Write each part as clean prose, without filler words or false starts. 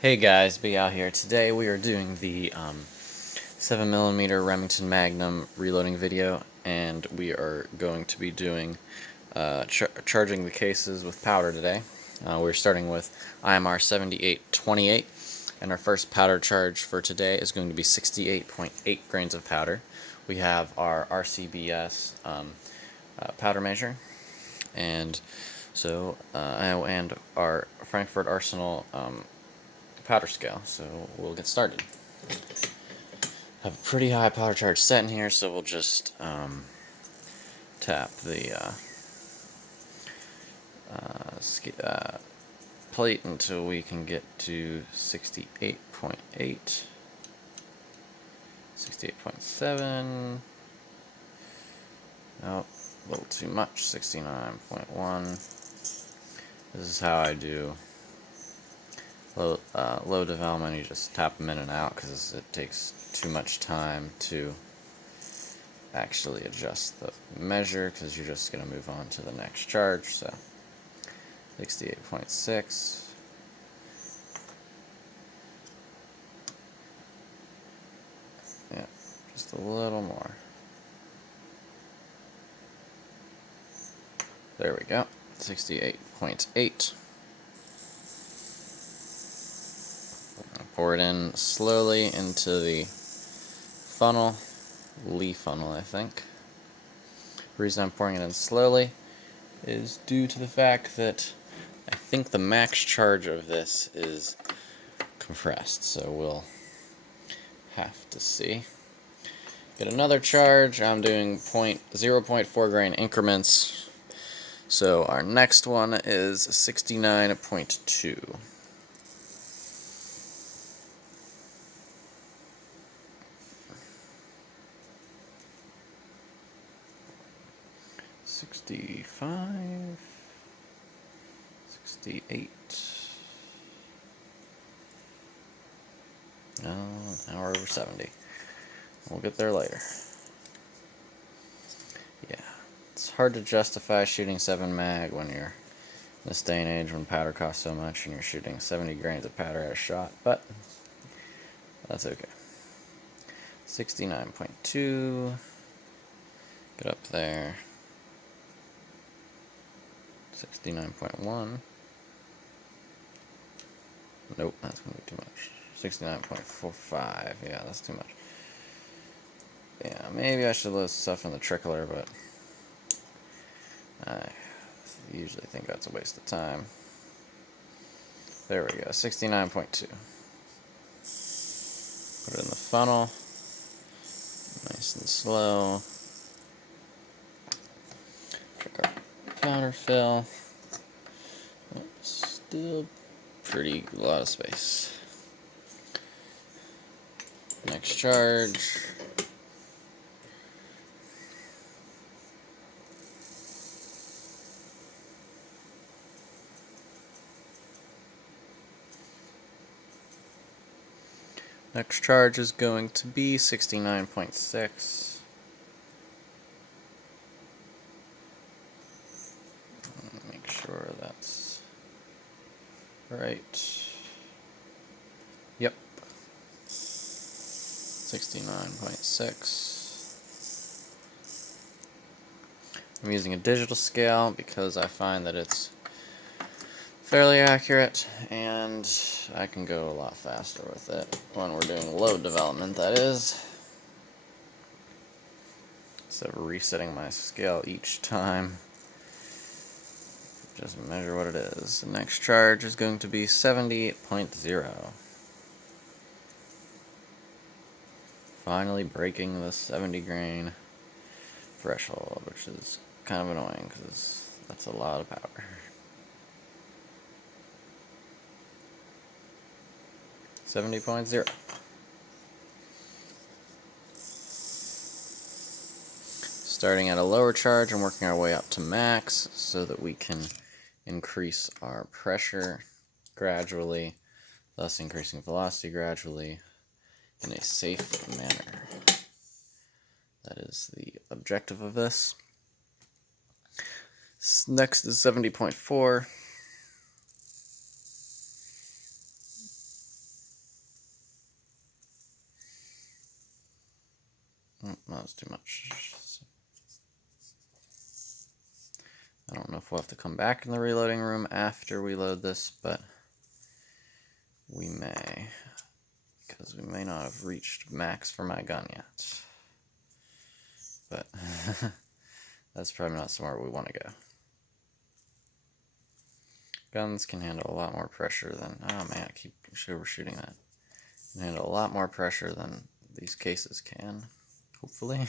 Hey guys, Be Out here. Today we are doing the 7mm Remington Magnum Reloading video, and we are going to be doing charging the cases with powder today. We're starting with IMR 7828, and our first powder charge for today is going to be 68.8 grains of powder. We have our RCBS powder measure, and and our Frankfurt Arsenal powder scale, so we'll get started. I have a pretty high powder charge set in here, so we'll just tap the plate until we can get to 68.8, 68.7, nope, a little too much, 69.1. This is how I do low development. You just tap them in and out because it takes too much time to actually adjust the measure, because you're just going to move on to the next charge. So 68.6, yeah, just a little more. There we go, 68.8. Pour it in slowly into the funnel, Lee funnel, I think. The reason I'm pouring it in slowly is due to the fact that I think the max charge of this is compressed, so we'll have to see. Get another charge. I'm doing 0.4 grain increments, so our next one is 69.2. 65, 68. Oh, now we're over 70. We'll get there later. Yeah, it's hard to justify shooting 7 mag when you're in this day and age when powder costs so much and you're shooting 70 grains of powder at a shot, but that's okay. 69.2. Get up there. 69.1. Nope, that's going to be too much. 69.45. Yeah, that's too much. Yeah, maybe I should list stuff in the trickler, but I usually think that's a waste of time. There we go, 69.2. Put it in the funnel. Nice and slow. Check our powder fill. Still pretty lot of space. Next charge. Next charge is going to be 69.6. Make sure that's right. Yep. 69.6. I'm using a digital scale because I find that it's fairly accurate, and I can go a lot faster with it when we're doing load development, that is. Instead of resetting my scale each time, just measure what it is. The next charge is going to be 70.0. Finally breaking the 70 grain threshold, which is kind of annoying because that's a lot of powder. 70.0. Starting at a lower charge and working our way up to max so that we can increase our pressure gradually, thus increasing velocity gradually in a safe manner. That is the objective of this. Next is 70.4. was too much. I don't know if we'll have to come back in the reloading room after we load this, but we may, because we may not have reached max for my gun yet. But that's probably not somewhere we want to go. Guns can handle a lot more pressure than, oh man, I keep overshooting that. Can handle a lot more pressure than these cases can, hopefully.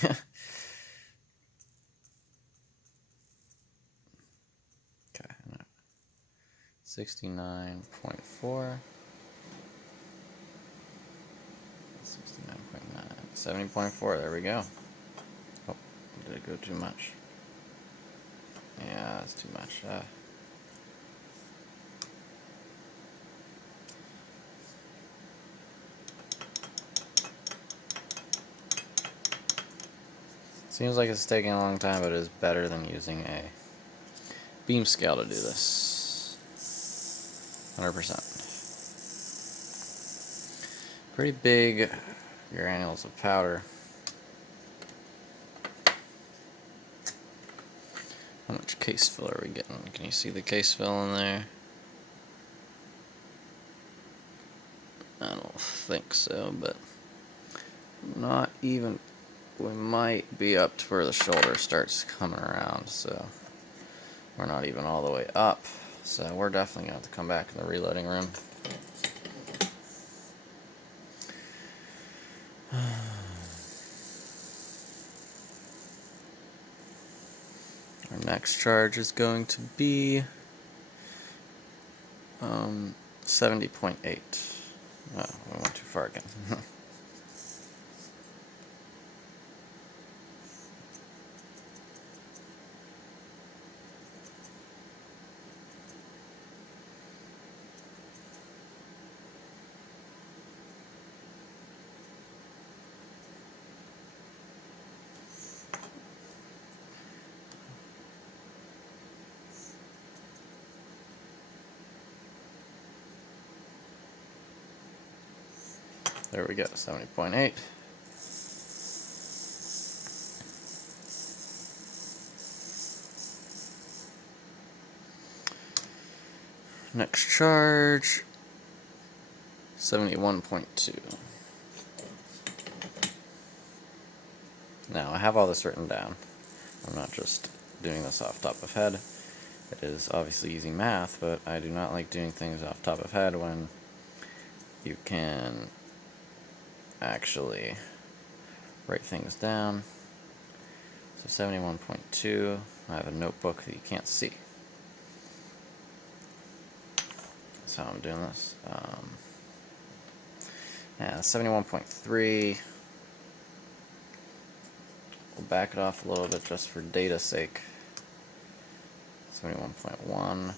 Okay, 69.4. 69.9. 70.4, there we go. Oh, did it go too much? Yeah, that's too much. Seems like it's taking a long time, but it is better than using a beam scale to do this. 100%. Pretty big granules of powder. How much case fill are we getting? Can you see the case fill in there? I don't think so, but not even. We might be up to where the shoulder starts coming around, so we're not even all the way up. So we're definitely going to have to come back in the reloading room. Our next charge is going to be 70.8. Oh, we went too far again. There we go, 70.8. Next charge, 71.2. Now, I have all this written down. I'm not just doing this off the top of head. It is obviously using math, but I do not like doing things off the top of head when you can actually write things down. So 71.2, I have a notebook that you can't see. That's how I'm doing this. Yeah, 71.3. We'll back it off a little bit just for data's sake. 71.1.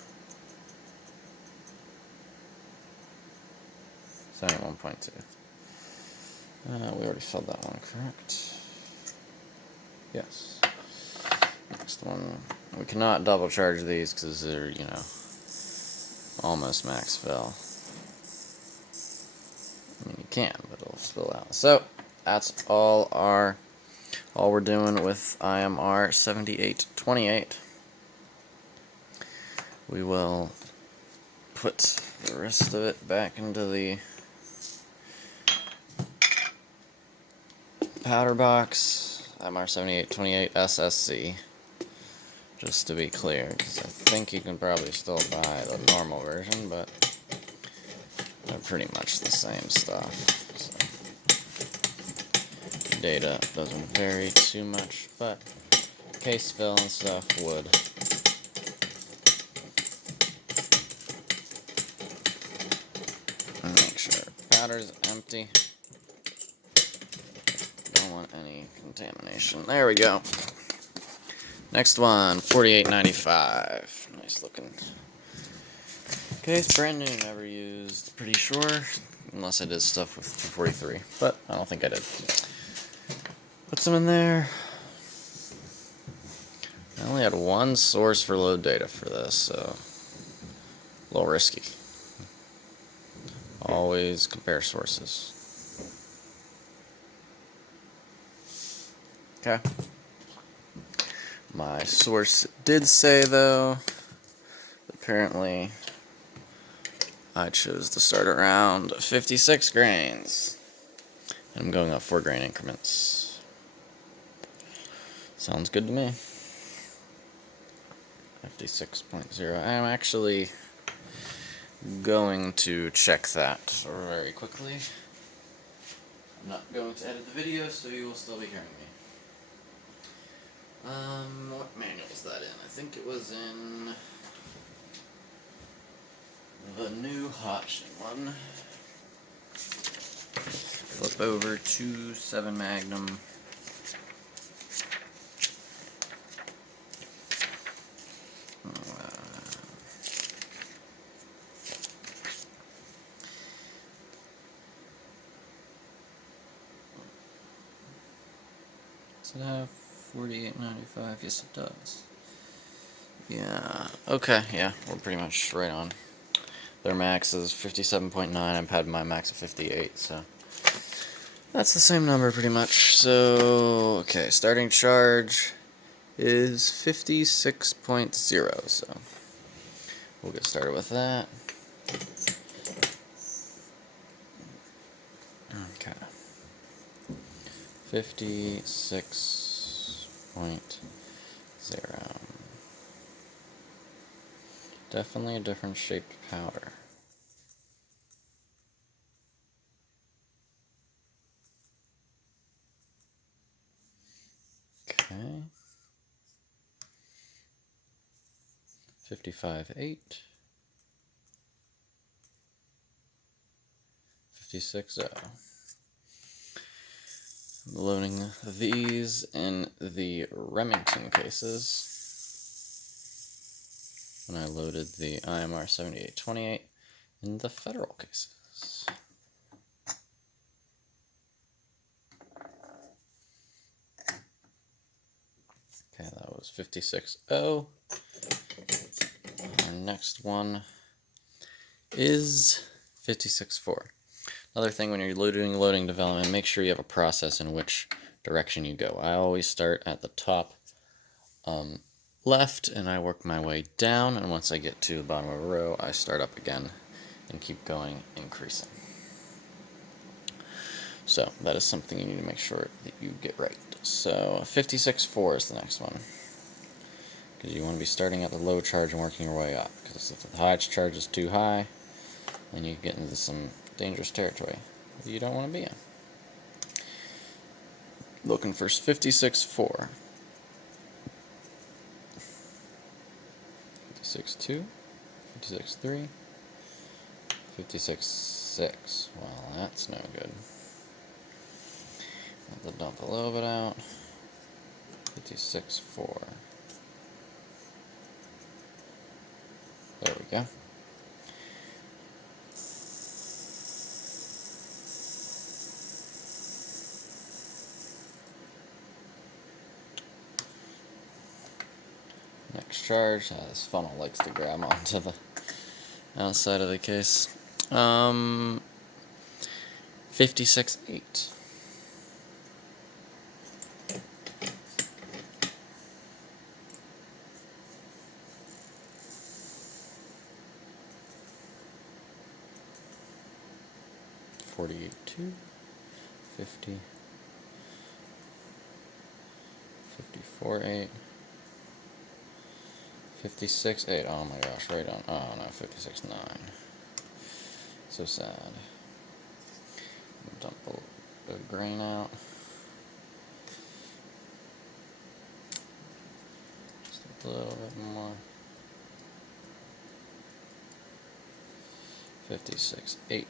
71.2. We already filled that one, correct? Yes. Next one. We cannot double charge these because they're, you know, almost max fill. I mean, you can, but it'll spill out. So, that's all we're doing with IMR 7828. We will put the rest of it back into the powder box, IMR 7828 SSC, just to be clear, because I think you can probably still buy the normal version, but they're pretty much the same stuff. So data doesn't vary too much, but case fill and stuff would. And make sure powder's empty. Don't want any contamination. There we go. Next one, 48.95. Nice looking case, brand new, never used, pretty sure. Unless I did stuff with 243, but I don't think I did. Put some in there. I only had one source for load data for this, so a little risky. Always compare sources. Okay. My source did say, though, apparently I chose to start around 56 grains. And I'm going up 4 grain increments. Sounds good to me. 56.0. I'm actually going to check that very quickly. I'm not going to edit the video, so you will still be hearing me. What manual was that in? I think it was in the new Hodgson one. Flip over to 7 Magnum. Does it have 48.95? Yes, it does. Yeah. Okay. Yeah, we're pretty much right on. Their max is 57.9. I've had my max of 58, so that's the same number pretty much. So, okay, starting charge is 56.0, so we'll get started with that. Okay. 56.0. Definitely a different shaped powder. Okay. 55.8. 56.0. Loading these in the Remington cases. When I loaded the IMR 7828 in the Federal cases. Okay, that was 56.0. Our next one is 56.4. Another thing, when you're doing loading development, make sure you have a process in which direction you go. I always start at the top left, and I work my way down, and once I get to the bottom of a row, I start up again and keep going, increasing. So that is something you need to make sure that you get right. So 56.4 is the next one, because you want to be starting at the low charge and working your way up, because if the high charge is too high, then you get into some dangerous territory that you don't want to be in. Looking for 56.4. 56.2, 56.3, 56.6. Well, that's no good. Have to dump a little bit out. 56.4. There we go. Next charge. This funnel likes to grab onto the outside of the case. 56.8. 48.2. 50. 54.8. 56.8. Oh my gosh, right on. Oh no, 56.9. So sad. Dump a bit of grain out. Just a little bit more. 56.8.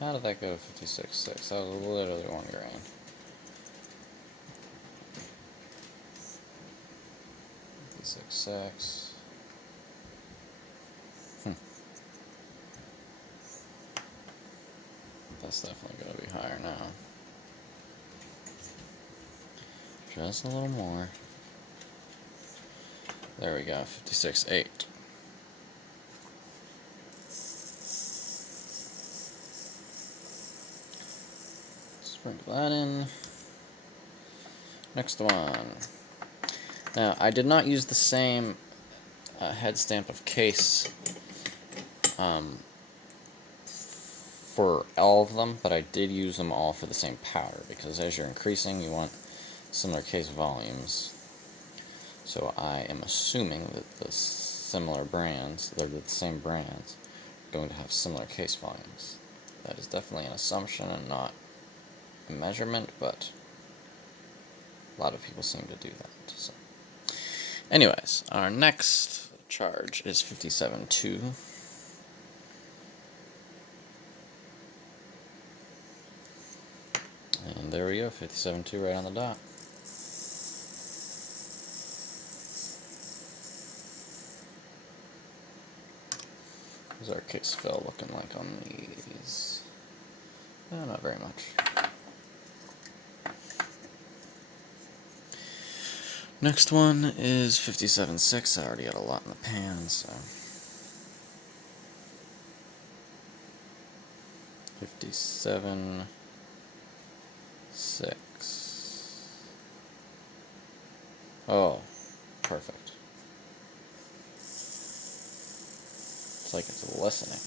How did that go to 56.6? That was literally 1 grain. 56.6. That's definitely going to be higher now. Just a little more. There we go, 56.8. Let's Sprinkle that in. Next one. Now, I did not use the same head stamp of case for all of them, but I did use them all for the same powder, because as you're increasing, you want similar case volumes. So I am assuming that the similar brands, they're the same brands, are going to have similar case volumes. That is definitely an assumption and not a measurement, but a lot of people seem to do that. So, anyways, our next charge is 57.2. And there we go, 57.2 right on the dot. What's our case fill looking like on these? Not very much. Next one is 57.6. I already got a lot in the pan, so 57.6. Oh, perfect. It's like it's listening.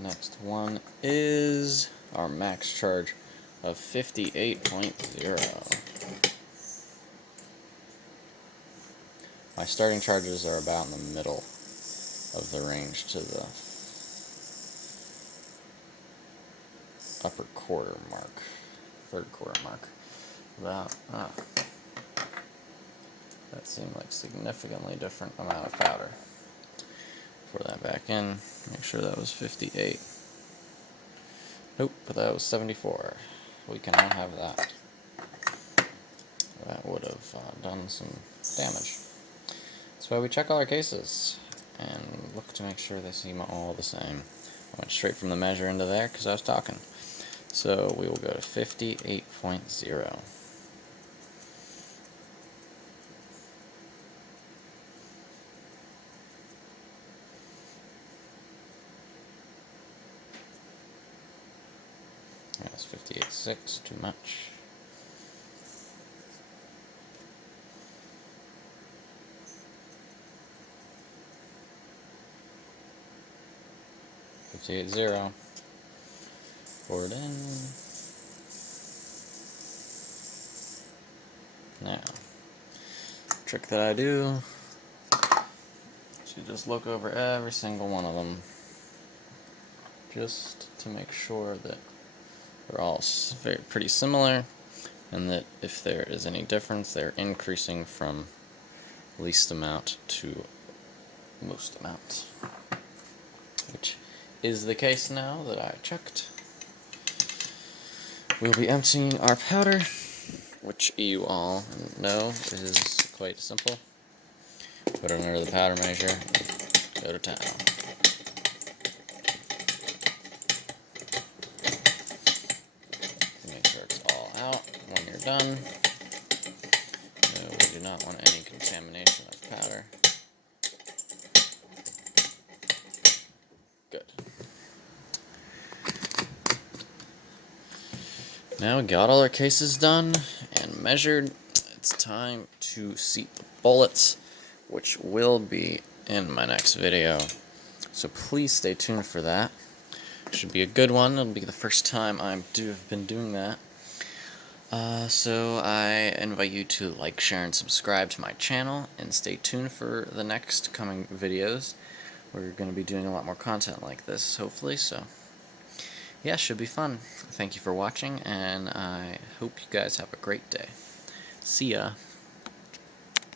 Next one is our max charge of 58.0. My starting charges are about in the middle of the range to the upper quarter mark, third quarter mark. That seemed like significantly different amount of powder. Pour that back in, make sure that was 58. Nope, but that was 74. We cannot have that. That would have done some damage. That's why we check all our cases and look to make sure they seem all the same. I went straight from the measure into there because I was talking. So we will go to 58.0. That's 58.6, too much. .0. Pour it in. Now, trick that I do is you just look over every single one of them, just to make sure that they're all pretty similar, and that if there is any difference, they're increasing from least amount to most amount, which is the case now that I checked. We'll be emptying our powder, which you all know is quite simple. Put it under the powder measure, go to town. Make sure it's all out when you're done. No, we do not want any contamination of powder. Good. Now we got all our cases done and measured. It's time to seat the bullets, which will be in my next video. So please stay tuned for that. Should be a good one. It'll be the first time I've been doing that. So I invite you to like, share, and subscribe to my channel, and stay tuned for the next coming videos. We're going to be doing a lot more content like this, hopefully, so yeah, should be fun. Thank you for watching, and I hope you guys have a great day. See ya.